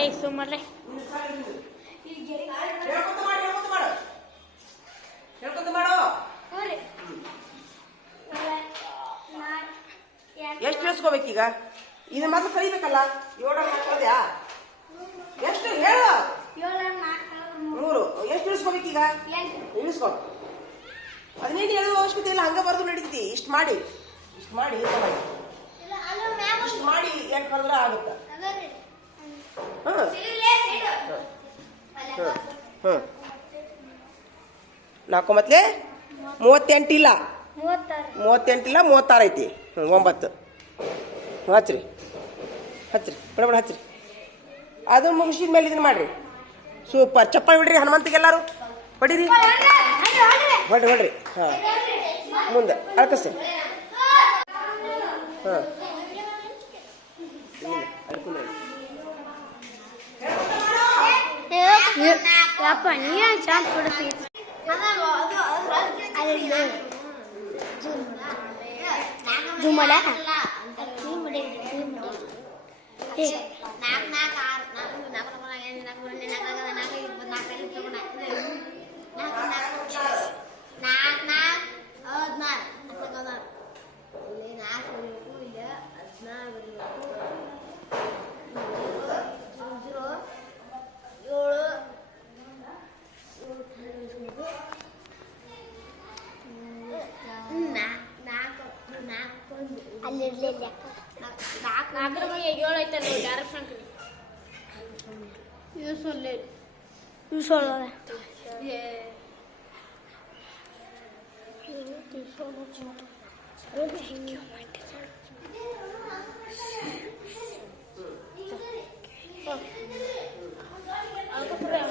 ಏಯ್ ಸುಮ್ಮನೆ. ಎಷ್ಟು ಮಾಡು ಈಗ ಮಾಡು. ಮಾತ್ರ ಇಳಿಸ್ಕೋಬೇಕೀಗ ಇದು ಕಲಿಬೇಕಲ್ಲ? ಏಳ ಹಾಕೋದ್ಯಾ ಎಷ್ಟು ಹೇಳು. ನೂರು ಎಷ್ಟು ಇಳಿಸ್ಕೋಬೇಕೀಗ ಇಳಿಸ್ಕೊ ಹದಿನೈದು ಹೇಳುವ ಅವಶ್ಯಕತೆ ಇಲ್ಲ ಹಂಗ ಬರೆದು ನಡೀತಿ ಇಷ್ಟು ಮಾಡಿ. ಇಷ್ಟು ಮಾಡಿ ಇಷ್ಟು ಮಾಡಿ. ಎಂಟು ಬರೆದ್ರೆ ಆಗುತ್ತೆ. ಹ್ಞೂ ನಾಲ್ಕು ಮತ್ತೆ ಮೂವತ್ತೆಂಟಿಲ್ಲ. ಮೂವತ್ತೆಂಟಿಲ್ಲ ಮೂವತ್ತಾರು ಐತಿ. ಹ್ಞೂ ಒಂಬತ್ತು. ಹಚ್ಚಿರಿ ಹಚ್ರಿ. ಬಡ ಬಡ ಹಚ್ರಿ. ಅದು ಮುಗಿಸಿದ ಮೇಲೆ ಇದನ್ನ ಮಾಡ್ರಿ. ಸೂಪರ್. ಚಪ್ಪಾಳಿ ಬಿಡ್ರಿ ಹನುಮಂತಿಗೆ ಎಲ್ಲರೂ. ಹೊಡಿರಿ. ಹೊಡ್ರಿ. ಹೊಡ್ರಿ. ಹಾಂ. ಮುಂದೆ. ಅಳ್ಕಸ್ರಿ. ಹಾಂ. ಯಪ್ಪ ನೀ ಚಾನ್ಸ್ ಕೊಡ್ತಿ ಝೂಮಡ ಅಲ್ಲಿರ್ಲಿಲ್ಲ ನಾಲ್ಕರ ಬಗ್ಗೆ ಏಳು ಐತಲ್ಲ ಡೈರೆಕ್ಟ್ ಅಂಕಲಿ ಇದು ಸೊಲ್ಲೆ ಇದು ಸೊಲ್ಲ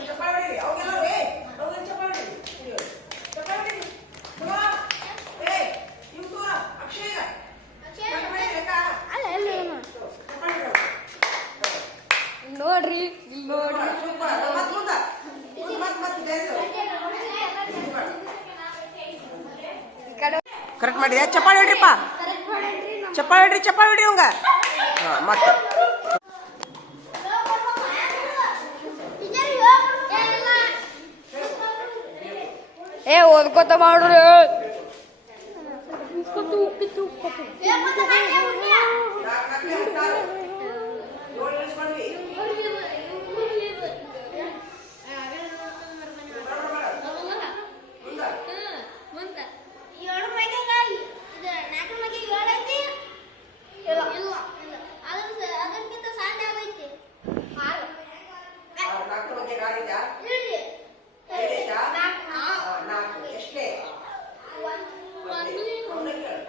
ಚಪ್ಪಾಳಿ ಹೊಡೀರಿ ಅವಾಗೆಲ್ಲರೂ ಏ ಅವಾಗೆಲ್ಲ ಚಪ್ಪಾಳಿ ಹೊಡೀರಿ ಚಪ್ಪಾಳಿ ಹೊಡೀರಿ ತಗೋ. ಏ ಇವ್ನು ತಗೋ, ಅಕ್ಷಯ್ ಚಪ್ಪಾಳಿ ಹೊಡಿ, ಲೆಕ್ಕ. ಅಲ್ಲ ಎಲ್ಲ ಚಪ್ಪಾಳಿ ಹೊಡಿ. ನೋಡ್ರಿ ಇಲ್ಲಿ ನೋಡ್ರಿ ಸೂಪರ್, ಸೂಪರ್. ಮತ್ತ್ ಮುಂದ. ಮುಂದ್ ಮತ್ತ್ ಮತ್ತ್ ಬೇರೆ. ಕರೆಕ್ಟ್ ಮಾಡಿದೆ ಚಪ್ಪಾಳಿ ಹೊಡ್ರಿಪ್ಪ ಚಪ್ಪಾಳಿ ಹೊಡ್ರಿ ಚಪ್ಪಾಳಿ ಹೊಡ್ರಿ ಅವಂಗ ಹಾ ಮತ್ತೆ. ಏ ಓದ್ಕೋತ ಮಾಡ್ರಿ ಏಳು ಇಳಿಸ್ಕೊಂಡ್ವಿ. ಮುಂದ. ಆ, ನಾಲ್ಕರ ಬಗ್ಗೆ ಗಾಡಿ ಇದೆಯಾ? ಐದೈತಾ? ಆ, ನಾಲ್ಕು. ಎಷ್ಟೇ? ಅವ್ನೇ ಕೇಳು.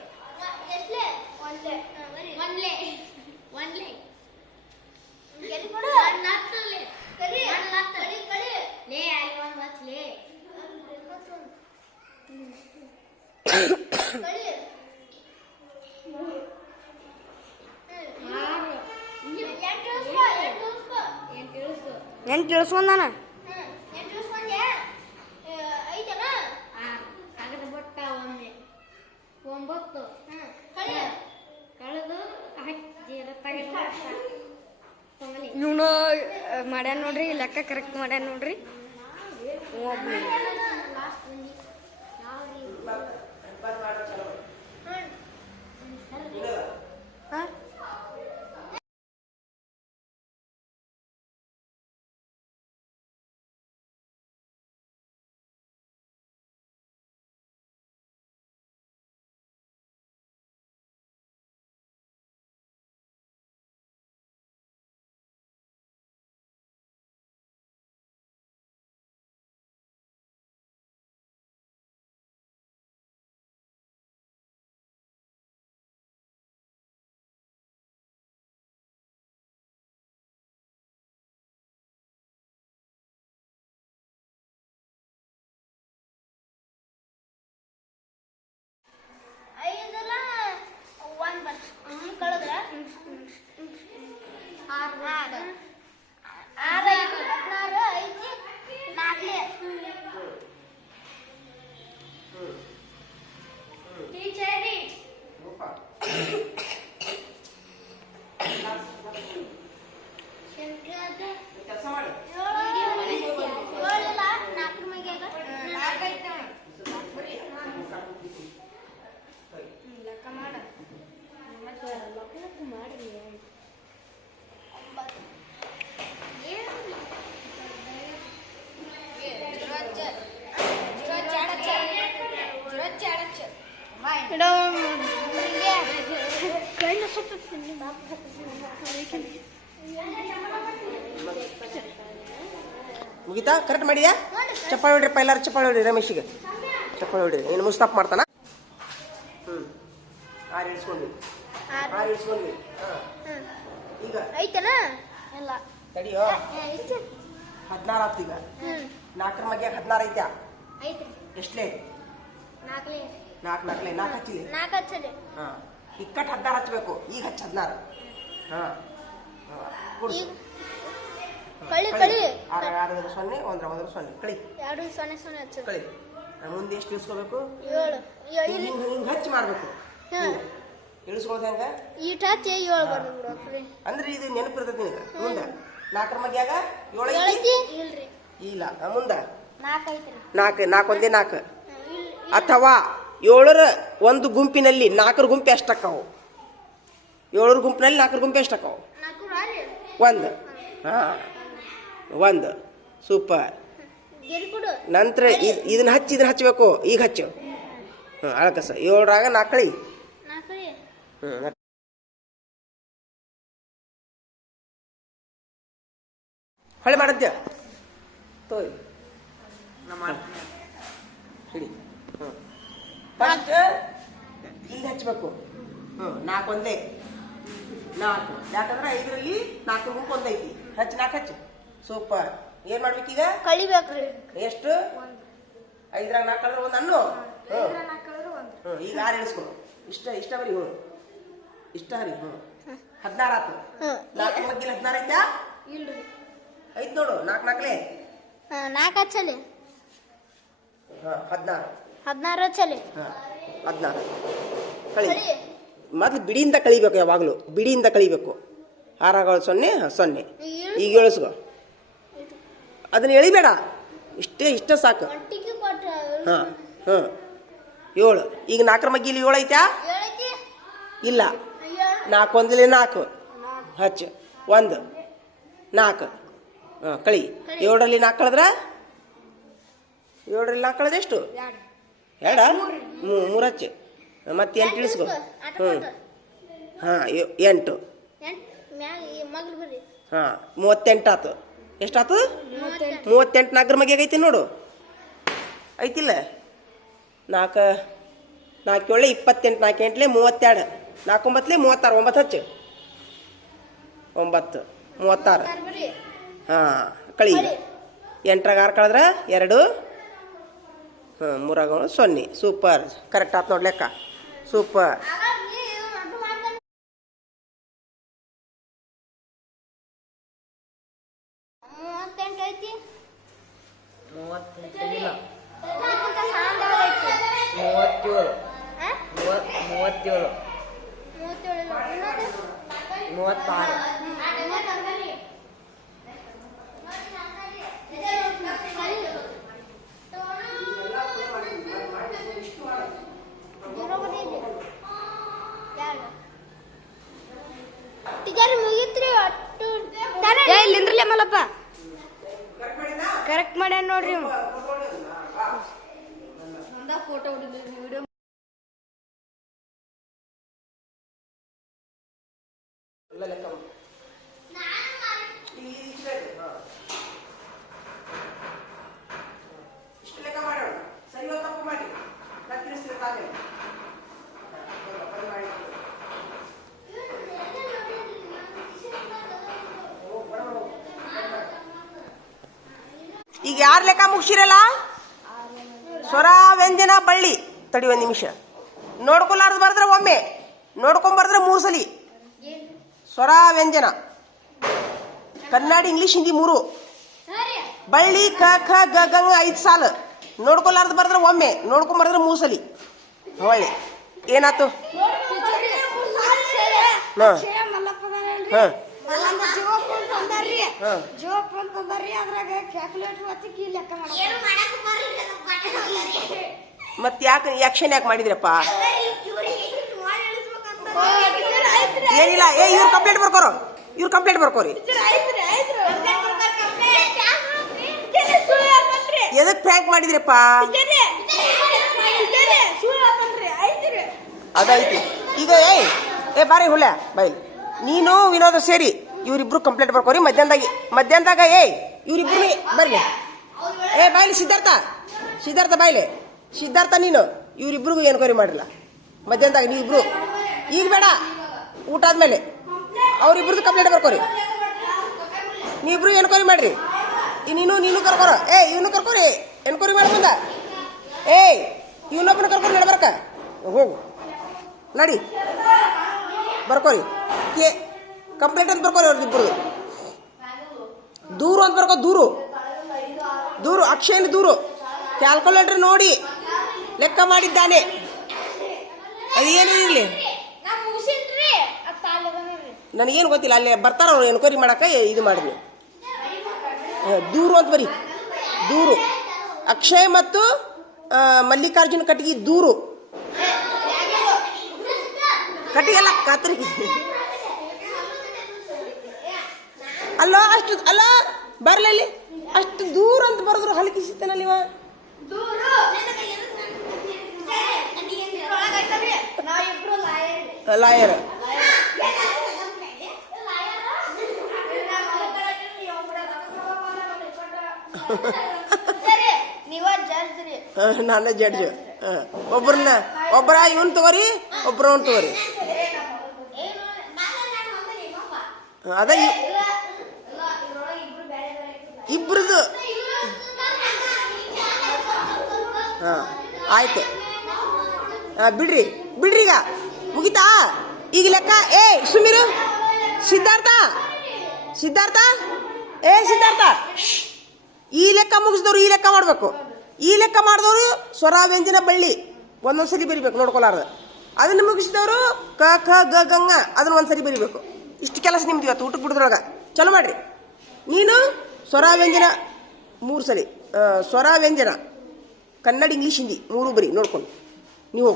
ನೆನ್ ಒಮ್ಮೆ ಒಂಬತ್ತು ಕಳೆದು ಇವನು ಮಾಡ್ಯಾನ ನೋಡ್ರಿ ಲೆಕ್ಕ ಕರೆಕ್ಟ್ ಮಾಡ್ಯಾನ ನೋಡ್ರಿ. ಒಬ್ನು. ಮುಗಿತಾ? ಕರೆಕ್ಟ್ ಮಾಡಿದ್ಯಾ? ಚಪ್ಪಾಳಿ ಹೊಡ್ರಿಪ್ಪ ಎಲ್ಲಾರು ಚಪ್ಪಾಳಿ ಹೊಡ್ರಿ ರಮೇಶಿಗೆ. ಚಪ್ಪಾಳಿ ಹೊಡ್ರಿ ಏನು ಮುಸ್ತಾಪ್ ಮಾಡ್ತಾನ? ಹ್ಞೂ ಆರು ಇಳಿಸ್ಕೊಂಡ್ವಿ. ಆರು ಇಳಿಸ್ಕೊಂಡ್ವಿ. ಹಾಂ. ಈಗ? ಐತನ ತಡಿಯೋ? ಹದಿನಾರು ಈಗ. ನಾಲ್ಕರ ಮಗ್ಯಾಗ ಹದಿನಾರು ಐತ್ಯಾ? ಐತಿ ಎಷ್ಟಲೇ? ನಾಲ್ಕು ನಾಲ್ಕಲೇ. ನಾಲ್ಕು ಹಚ್ಚಿ ನಾಲ್ಕು ಹಾಂ. ಇಕ್ಕಟ್ಟು ಹದಿನಾರು ಹಚ್ಚಬೇಕು. ಈಗ ಹಚ್ಚ ಹದಿನಾರು. ಹಾಂ ಕಳಿ ಕಳಿ. ಸೊನ್ನೆ ಒಂದ್ರ ಒಂದ್ರ ಸೊನ್ನೆ. ಕಳಿ. ಎರಡು ಸೊನ್ನೆ ಸೊನ್ನೆ ಹಚ್ಚು. ಕಳಿ. ಮುಂದೆ ಎಷ್ಟು ಇಳಿಸ್ಕೋಬೇಕು? ಹಿಂಗೆ ಹಚ್ಚಿ ಮಾಡಬೇಕು. ಇಳಿಸ್ಕೊಳ್ಳೋದು ಹೆಂಗ. ಈಟ ಹಚ್ಚಿ ಏಳು ಬರ್ದು ಅಂದ್ರೆ ಇದು ನೆನಪಿರ್ತೈತಿ ಮುಂದೆ. ನಾಲ್ಕರ ಮಗ್ಯಾಗ ಏಳು ಐತಿ ಇಲ್ರಿ. ಇಲ್ಲ. ಮುಂದೆ. ನಾಲ್ಕು ಐತ್ರಿ. ನಾಲ್ಕು ನಾಲ್ಕು ಒಂದೇ ನಾಲ್ಕು. ಅಥವಾ ಏಳರ ಒಂದು ಗುಂಪಿನಲ್ಲಿ ನಾಲ್ಕರ ಗುಂಪು ಎಷ್ಟಕ್ಕಾವು ಏಳರ ಗುಂಪಿನಲ್ಲಿ ನಾಲ್ಕರ ಗುಂಪು ಎಷ್ಟು ರಾರಿ ಒಂದು. ಹಾಂ. ಒಂದು. ಸೂಪರ್. ನಂತರ ಇದು ಇದನ್ನ ಹಚ್ಚಿ ಇದನ್ನ ಹಚ್ಚಬೇಕು. ಈಗ ಹಚ್ಚು. ಹ್ಞೂ ಅಳಕಸ ಏಳರಾಗ ನಾಲ್ಕಳಿ. ಹ್ಞೂ ಹೊಳೆ ಮಾಡದ್ಯ ತೋಯ್. ಹಿಡಿ. ಹ್ಞೂ ಫಸ್ಟ್ ಇಲ್ಲಿ ಹಚ್ಚಬೇಕು ಹ್ಞೂ ನಾಲ್ಕು ಒಂದೇ. ನಾಲ್ಕು. ಯಾಕಂದ್ರೆ ಐದರಲ್ಲಿ ನಾಲ್ಕು ಗುಂಪು ಒಂದೈತಿ. ಹಚ್ಚಿ ನಾಲ್ಕು ಹಚ್ಚು. ಸೂಪರ್. ಏನು ಮಾಡ್ಬೇಕೀಗ ಕಳಿಬೇಕ್ರಿ. ಎಷ್ಟು? ಐದ್ರಾಗ ನಾಲ್ಕು ಕಳೆದ್ರೆ ಒಂದು ಹಣ್ಣು. ಹ್ಞೂ ಈಗ ಆರು ಇಳಿಸ್ಕೊ ಇಷ್ಟ ಇಷ್ಟ ಬರಿ ಹ್ಞೂ ಇಷ್ಟ ಹರಿ ಹ್ಞೂ ಹದಿನಾರು ಆತು. ನಾಲ್ಕು ಮಗ್ಗಿಲ್ ಹದಿನಾರು ಐತಾ ಇಲ್ರಿ ಐತ್ ನೋಡು ನಾಲ್ಕು ನಾಲ್ಕಲೇ. ನಾಲ್ಕು ಹಚ್ಚಲಿ. ಹಾಂ ಹದಿನಾರು. ಹದಿನಾರು ಹಚ್ಚಲಿ. ಹಾಂ ಹದಿನಾರು. ಕಳಿ. ಮೊದ್ಲು ಬಿಡಿಯಿಂದ ಕಳಿಬೇಕು ಯಾವಾಗಲೂ. ಬಿಡಿಯಿಂದ ಕಳಿಬೇಕು. ಆರಾಗಳು ಸೊನ್ನೆ ಸೊನ್ನೆ. ಈಗ ಇಳಿಸ್ಕೊ ಅದನ್ನ ಎಳಿಬೇಡ. ಇಷ್ಟೇ ಇಷ್ಟ ಸಾಕು. ಹಾಂ ಹಾಂ. ಏಳು. ಈಗ ನಾಲ್ಕರ ಮಗ್ಗಿಲಿ ಏಳು ಐತ್ಯಾ? ಇಲ್ಲ. ನಾಲ್ಕು ಒಂದಲೇ ನಾಲ್ಕು. ಹಚ್ಚು. ಒಂದು. ನಾಲ್ಕು. ಹಾಂ ಕಳಿ. ಏಳರಲ್ಲಿ ನಾಲ್ಕು ಕಳೆದ್ರೆ? ಏಳರಲ್ಲಿ ನಾಲ್ಕು ಕಳೆದೆಷ್ಟು ಎಷ್ಟು? ಎರಡು. ಮೂರು ಹಚ್ಚು. ಮತ್ತೆ ಎಂಟು ಇಳಿಸ್ಕೊ ಆಟ ಹ್ಞೂ ಹಾಂ ಎಂಟು. ಹಾಂ ಮೂವತ್ತೆಂಟು ಆತು. ಎಷ್ಟಾತು? ಮೂವತ್ತೆಂಟು. ನಾಲ್ಕರ ಮಗೆ ಐತಿ ನೋಡು. ಐತಿಲ್ಲ? ನಾಲ್ಕು ನಾಲ್ಕು ಏಳು ಇಪ್ಪತ್ತೆಂಟು ನಾಲ್ಕು ಎಂಟ್ಲೆ ಮೂವತ್ತೆರಡು. ನಾಲ್ಕು ಒಂಬತ್ತಲೆ ಮೂವತ್ತಾರು ಒಂಬತ್ತು ಹಚ್ಚು. ಒಂಬತ್ತು ಮೂವತ್ತಾರು. ಹಾಂ ಕಳಿ. ಎಂಟ್ರಾಗ ಆರು ಕಳೆದ್ರೆ? ಎರಡು. ಹಾಂ ಮೂರಾಗ ಸೊನ್ನೆ. ಸೂಪರ್. ಕರೆಕ್ಟ್ ಆತು ನೋಡಿ ಲೆಕ್ಕ ಸೂಪರ್ ಮೂವತ್ತೆಂಟು ಐತಿ ಮೂವತ್ತೆಂಟಿಲ್ಲ ಇದಕ್ಕಿಂತ ಸಣ್ಣದಾಗ್ ಐತಿ. ಮೂವತ್ತೇಳು ಆ? ಮೂವತ್ ಮೂವತ್ತೇಳು ಮೂವತ್ತೇಳು ಇಲ್ಲ. ಇನ್ನೊಂದು? ಮೂವತ್ತಾರು ಮೂವತ್ತಾರು ಬರ್ರಿ. ಜೀರೋ ಬರ್ರಿ ಇಲ್ಲಿ. ಎರಡು. ಟೀಚರ್ ಮುಗೀತ್ರಿ ಒಟ್ಟು ಏ ಇಲ್ಲಿಂದ್ರಲ್ಲೇ ಮಲ್ಲಪ್ಪ ಕರೆಕ್ಟ್ ಮಾಡ್ಯಾನ ನೋಡ್ರಿ ಇವ. ಫೋಟೋ ವಿಡಿಯೋ ಎಲ್ಲ ಲೆಕ್ಕ ಮಾಡು. ಇಲ್ಲಿ ಇಷ್ಟು ಬೇಕು, ಹಾಂ. ಇಷ್ಟು ಲೆಕ್ಕ ಮಾಡೋಣ ಸರಿಯೋ ತಪ್ಪು ಮಾಡಿ ನಾನು ತಿಳಿಸ್ತೀನಿ ತಾನೇ ಈಗ ಯಾರು ಲೆಕ್ಕ ಮುಗಿಸಿರಲ್ಲ? ಸ್ವರ ವ್ಯಂಜನ ಬಳ್ಳಿ. ತಡಿ ಒಂದು ನಿಮಿಷ. ನೋಡ್ಕೊಲಾರ್ದು ಬರೆದ್ರೆ ಒಮ್ಮೆ. ನೋಡ್ಕೊಂಬರ್ದ್ರೆ ಮೂರು ಸಲಿ ಸ್ವರ ವ್ಯಂಜನ ಕನ್ನಡ ಇಂಗ್ಲಿಷ್ ಹಿಂದಿ ಮೂರು. ಬಳ್ಳಿ ಕ ಖ ಗ ಗಂಗ ಐದು ಸಾಲು. ನೋಡ್ಕೊಲಾರ್ದು ಬರೆದ್ರೆ ಒಮ್ಮೆ. ನೋಡ್ಕೊಂಬರ್ದ್ರೆ ಮೂರು ಸಲಿ ಒಳ್ಳೆ. ಏನಾತು? ಹಾಂ. ಅಂದಾರ್ರಿ. ಜೋಕ್ ಅಂತ ಅಂದಾರ್ರಿ ಅದ್ರಾಗ ಕ್ಯಾಲ್ಕುಲೇಟರ್ ಲೆಕ್ಕ. ಮತ್ತೆ ಯಾಕೆ ಆಕ್ಷನ್ ಯಾಕೆ ಮಾಡಿದ್ರಪ್ಪ? ಏನಿಲ್ಲ ಏ ಇವ್ರು ಕಂಪ್ಲೇಂಟ್ ಬರ್ಕೋರು. ಇವ್ರು ಕಂಪ್ಲೇಂಟ್ ಬರ್ಕೋರಿ. ಎದಕ್ ಪ್ರ್ಯಾಂಕ್ ಮಾಡಿದ್ರಪ್ಪ? ಅದೈತಿ ಈಗ ಏ ಏ ಬಾರಿ ಹುಳ್ಯಾ ಬೈಲಿ. ನೀನು ವಿನೋದ ಸೇರಿ ಇವರಿಬ್ರು ಕಂಪ್ಲೇಂಟ್ ಬರ್ಕೋರಿ. ಮಧ್ಯಾಹ್ನದಾಗ ಮಧ್ಯಾಹ್ನದಾಗ, ಏಯ್, ಇವರಿಬ್ರು ಬರ್ಲಿ ಏ, ಬಾಯ್ಲಿ, ಸಿದ್ಧಾರ್ಥ. ಸಿದ್ಧಾರ್ಥ ಬಾಯ್ಲಿ. ಸಿದ್ಧಾರ್ಥ ನೀನು. ಇವ್ರಿಬ್ರಿಗೂ ಎನ್ಕ್ವೈರಿ ಮಾಡಿಲ್ಲ. ಮಧ್ಯಾಹ್ನದಾಗ ನೀವಿಬ್ರು. ಈಗ ಬೇಡ. ಊಟ ಆದ್ಮೇಲೆ. ಅವ್ರಿಬ್ರದ್ದು ಕಂಪ್ಲೇಂಟ್ ಬರ್ಕೋರಿ. ನೀವಿಬ್ರು ಎನ್ಕ್ವೈರಿ ಮಾಡ್ರಿ? ನೀನು ನೀನು ಕರ್ಕೋರ. ಏ, ಇವನು ಕರ್ಕೋರಿ. ಎನ್ಕ್ವೈರಿ ಮಾಡಿ ಬಂದ ಏಯ್ ಇವನೊಬ್ಬನ ಕರ್ಕೊಂಡು ನಡ್ಬರ್ಕ? ಹೋಗು. ನಡಿ. ಬರ್ಕೋರಿ. ಕೆ ಕಂಪ್ಲೇಂಟ್ ಅಂತ ಬರ್ಕೋರಿ ಅವ್ರದ್ದು ಇಬ್ಬರು ದೂರು ಅಂತ ಬರ್ಕೋ, ದೂರು. ದೂರು, ಅಕ್ಷಯನ ದೂರು. ಕ್ಯಾಲ್ಕುಲೇಟರ್ ನೋಡಿ. ಲೆಕ್ಕ ಮಾಡಿದ್ದಾನೆ. ಅದೇನು ಇರಲಿ? ನನಗೇನು ಗೊತ್ತಿಲ್ಲ, ಅಲ್ಲಿ ಬರ್ತಾರ ಅವ್ರು ಎನ್ಕ್ವೈರಿ ಮಾಡಕ್ಕೆ ಇದು ಮಾಡಿದ್ವಿ ದೂರು ಅಂತ ಬರಿ. ದೂರು. ಅಕ್ಷಯ್ ಮತ್ತು ಮಲ್ಲಿಕಾರ್ಜುನ ಕಟ್ಟಿಗೆ ದೂರು. ಕಟ್ಟಿಗೆ ಅಲ್ಲ ಕಾತ್ರಿ ಅಲ್ಲ ಅಷ್ಟು ಅಲ್ಲ ಬರ್ಲಲ್ಲಿ ಅಷ್ಟು ದೂರ ಅಂತ ಬರೆದ್ರು ಹಲಕಿಸಿತನಲ್ಲಿವ ಲಾಯರ್. ನಾನ ನೀವ ಜಡ್ಜ್ ಒಬ್ರನ್ನ ಒಬ್ಬರ ಇವನ್ ತಗೋರಿ ಒಬ್ಬರ ಅವ್ನ ತಗೋರಿ ಅದೇ ಇಬ್ರದ್ದು ಹಾಂ, ಆಯ್ತು. ಹಾ, ಬಿಡ್ರಿ ಬಿಡ್ರಿ ಈಗ. ಮುಗಿತಾ? ಈಗ ಲೆಕ್ಕ. ಏ, ಸುಮೀರು, ಸಿದ್ಧಾರ್ಥ ಸಿದ್ಧಾರ್ಥ, ಏ, ಸಿದ್ಧಾರ್ಥ. ಈ ಲೆಕ್ಕ ಮುಗಿಸಿದವ್ರು ಈ ಲೆಕ್ಕ ಮಾಡಬೇಕು. ಈ ಲೆಕ್ಕ ಮಾಡಿದವರು ಸ್ವರ ವ್ಯಂಜನ ಬಳ್ಳಿ. ಒಂದೊಂದ್ಸರಿ ಬರಿಬೇಕು ನೋಡ್ಕೊಲಾರ್ದ ಅದನ್ನ ಮುಗಿಸಿದವರು ಕ, ಖ, ಗ, ಗಂಗ. ಅದನ್ನ ಒಂದ್ಸರಿ ಬರಿಬೇಕು. ಇಷ್ಟು ಕೆಲಸ ನಿಮ್ದು ಇವತ್ತು, ಊಟಕ್ಕೆ ಬಿಡದ್ರೊಳಗ. ಚಲೋ ಮಾಡ್ರಿ. ನೀನು? ಸ್ವರ ವ್ಯಂಜನ ಮೂರು ಸರಿ ಸ್ವರ ವ್ಯಂಜನ ಕನ್ನಡ ಇಂಗ್ಲೀಷ್ ಹಿಂದಿ ಮೂರು ಬರಿ ನೋಡ್ಕೊಂಡು. ನೀವು?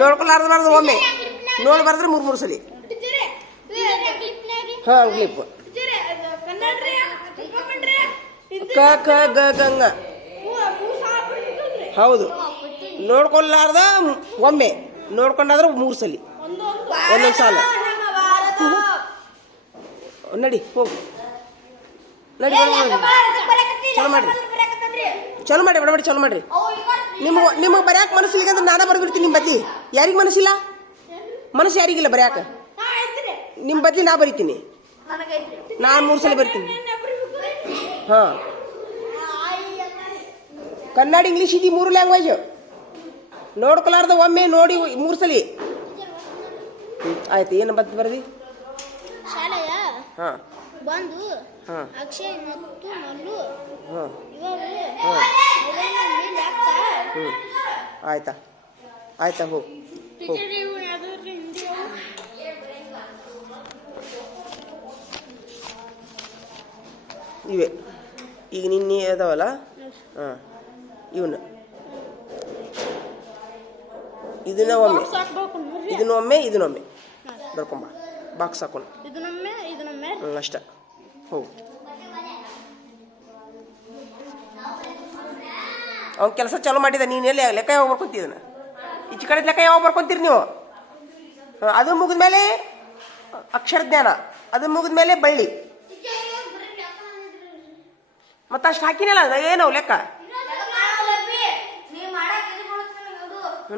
ನೋಡ್ಕೊಲಾರ್ದ ಬಾರ್ದು ಒಮ್ಮೆ. ನೋಡಿ ಬರ್ದ್ರೆ ಮೂರು ಮೂರು ಸಲಿ ಹಾಂ ಕ್ಲಿಪ್ ಕ ಕ ಗ ಗಂಗ? ಹೌದು. ನೋಡ್ಕೊಲಾರ್ದ ಒಮ್ಮೆ. ನೋಡ್ಕೊಂಡಾದ್ರೆ ಮೂರು ಸಲಿ ಒಂದೊಂದು ಸಾಲ. ನಡಿ ಹೋಗಿ. ನಡಿ? ಚಲೋ ಮಾಡ್ರಿ. ಚಲೋ ಮಾಡಿ ಬಡಬಡಿ ಚಲೋ ಮಾಡ್ರಿ. ನಿಮ್ಗೆ ನಿಮ್ಗೆ ಬರ್ಯಾಕ ಮನಸ್ಸಿಲ್ಲ ಅಂದ್ರೆ ನಾನೇ ಬರ್ಬಿಡ್ತೀನಿ ನಿಮ್ಮ ಬದ್ಲಿ. ಯಾರಿಗೆ ಮನಸ್ಸಿಲ್ಲ? ಮನಸ್ಸು ಯಾರಿಗಿಲ್ಲ ಬರ್ಯಾಕ. ನಿಮ್ಮ ಬದ್ಲಿ ನಾ ಬರಿತೀನಿ. ನಾನು ಮೂರು ಸಲ ಬರ್ತೀನಿ. ಹಾಂ. ಕನ್ನಡ ಇಂಗ್ಲೀಷ್ ಇದೆ ಮೂರು ಲ್ಯಾಂಗ್ವೇಜ್ ನೋಡ್ಕೊಲಾರ್ದ ಒಮ್ಮೆ ನೋಡಿ ಮೂರು ಸಲ. ಆಯ್ತು ಏನು ಬತ್ ಬರ್ದಿ? ಬಂದು ಹಾ. ಅಕ್ಷಯ್ ಮತ್ತು ಮಲ್ಲು ಹಾ. ಇವರು ಆಯ್ತಾ? ಆಯ್ತಾ ಹೋಗು ಇವು. ಈಗ ನಿನ್ನೆ ಅದಾವಲ್ಲ? ಹಾಂ. ಇವನ್ನ. ಇದನ್ನ ಒಮ್ಮೆ. ಇದನ್ನೊಮ್ಮೆ ಇದನ್ನೊಮ್ಮೆ ಬರ್ಕೊಂಬ. ಬಾಕ್ಸ್ ಹಾಕೊಂಡು ಅಷ್ಟ. ಹೋಗು ಅವ್ನ ಕೆಲಸ ಚಾಲೂ ಮಾಡಿದ ನೀನು ಎಲ್ಲಿ ಲೆಕ್ಕ ಯಾವಾಗ ಬರ್ಕೊಂತಿದ್ದನ ಈಚೆ ಕಡೆ ಲೆಕ್ಕ ಯಾವಾಗ ಬರ್ಕೊಂತೀರಿ ನೀವು? ಹಾ, ಅದು ಮುಗಿದ್ಮೇಲೆ ಅಕ್ಷರ ಜ್ಞಾನ ಅದು ಮುಗಿದ್ಮೇಲೆ ಬಳ್ಳಿ. ಮತ್ತಷ್ಟು ಹಾಕಿನಲ್ಲ ಏನು ಏನವು ಲೆಕ್ಕ?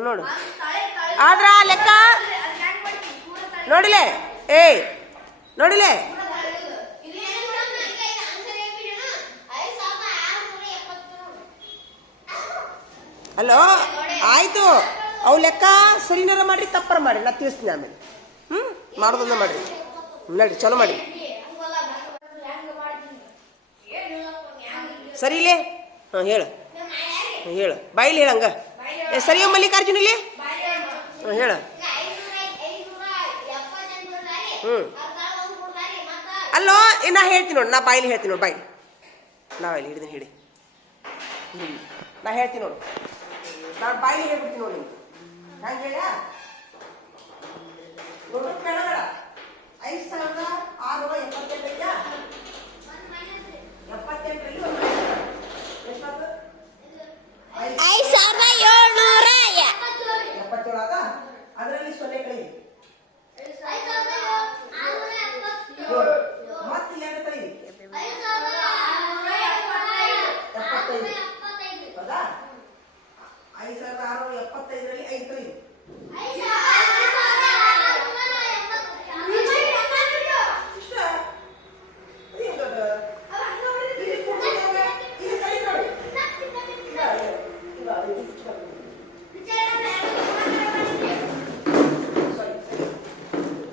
ನೋಡು. ಆದ್ರ ಲೆಕ್ಕ? ನೋಡಿಲೆ? ಏಯ್ ನೋಡಿಲೆ? ಹಲೋ, ಆಯ್ತು. ಅವು ಲೆಕ್ಕ ಸರಿನಾರ ಮಾಡ್ರಿ ತಪ್ಪರ ಮಾಡ್ರಿ. ನಾ ತಿಳಿಸ್ತೀನಿ ಆಮೇಲೆ. ಹ್ಞೂ ಮಾಡೋದನ್ನ ಮಾಡ್ರಿ. ನಡ್ರಿ ಚಲೋ ಮಾಡಿ. ಸರಿ ಇಲ್ಲೇ? ಹಾ, ಹೇಳು. ಹೇಳು. ಬಾಯಿಲಿ ಹೇಳಂಗ ಸರಿ ಮಲ್ಲಿಕಾರ್ಜುನ ಇಲ್ಲಿ? ಹಾ, ಹೇಳು. ಹ್ಞೂ ಅಲ್ಲೋ ನಾ ಹೇಳ್ತೀನಿ ನೋಡಿ, ನಾ ಬಾಯಿಲಿ ಹೇಳ್ತೀನಿ ನೋಡಿ, ಬಾಯಿಲಿ. ನಾವು ಇಲ್ಲಿ ಹಿಡಿದೀನಿ ಹಿಡಿ. ಹ್ಞೂ ನಾ ಹೇಳ್ತೀನಿ ನೋಡಿ. ನಾನು ಬಾಯಿ ಹೇಳ್ಬಿಡ್ತೀನಿ ನೋಡಿ. ನಾನು ಹೇಳ ನೋಡು ಕೇಳಬೇಡ ಐದು ಸಾವಿರದ ಆರುನೂರ ಎಪ್ಪತ್ತೆಂಟು ಐತಾ ಎಪ್ಪತ್ತೆಂಟರಲ್ಲಿ ಒಂದು ಎಷ್ಟು ಐದು ಸಾವಿರದ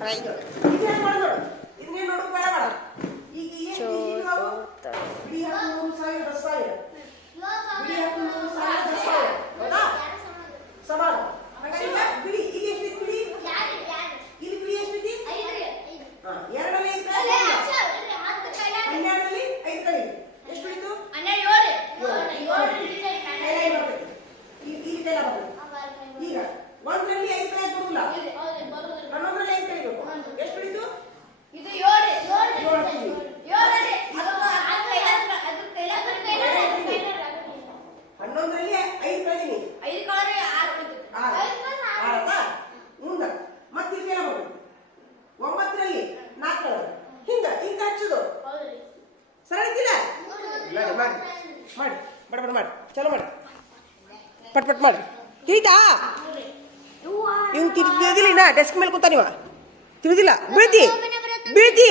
Bye. ಮೇಲೆ ಕುಂತ ನೀವ? ತಿಳಿದಿಲ್ಲ. ಬೀಳ್ತಿ. ಬೀಳ್ತಿ.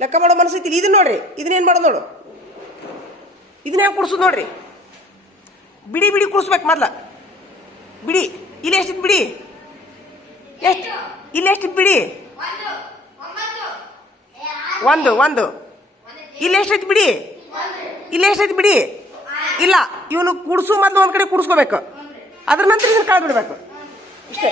ಲೆಕ್ಕ ಮಾಡೋ. ಮನಸ್ಸೈತಿ ಇದನ್ನ ನೋಡ್ರಿ. ಇದನ್ನ ಏನ್ ಮಾಡೋದು ನೋಡು. ಇದನ್ನ ಹೆಂಗೆ ಕುಡ್ಸೋದು ನೋಡ್ರಿ. ಬಿಡಿ ಬಿಡಿ ಕುಡಿಸ್ಬೇಕು ಮೊದ್ಲ. ಬಿಡಿ. ಇಲ್ಲಿ ಎಷ್ಟಿತ್ತು ಬಿಡಿ? ಎಷ್ಟು? ಇಲ್ಲಿ ಎಷ್ಟಿತ್ತು ಬಿಡಿ? ಒಂದು ಒಂದು ಇಲ್ಲಿ ಎಷ್ಟೈತಿ ಬಿಡಿ? ಇಲ್ಲಿ ಎಷ್ಟೈತಿ ಬಿಡಿ? ಇಲ್ಲ ಇವನು ಕೂಡ್ಸು ಮತ್ತೆ ಒಂದ್ ಕಡೆ ಕುಡ್ಸ್ಕೋಬೇಕು. ಅದ್ರ ನಂತರ ಇದನ್ನ ಕಳ್ಬಿಡ್ಬೇಕು ಇಷ್ಟೇ.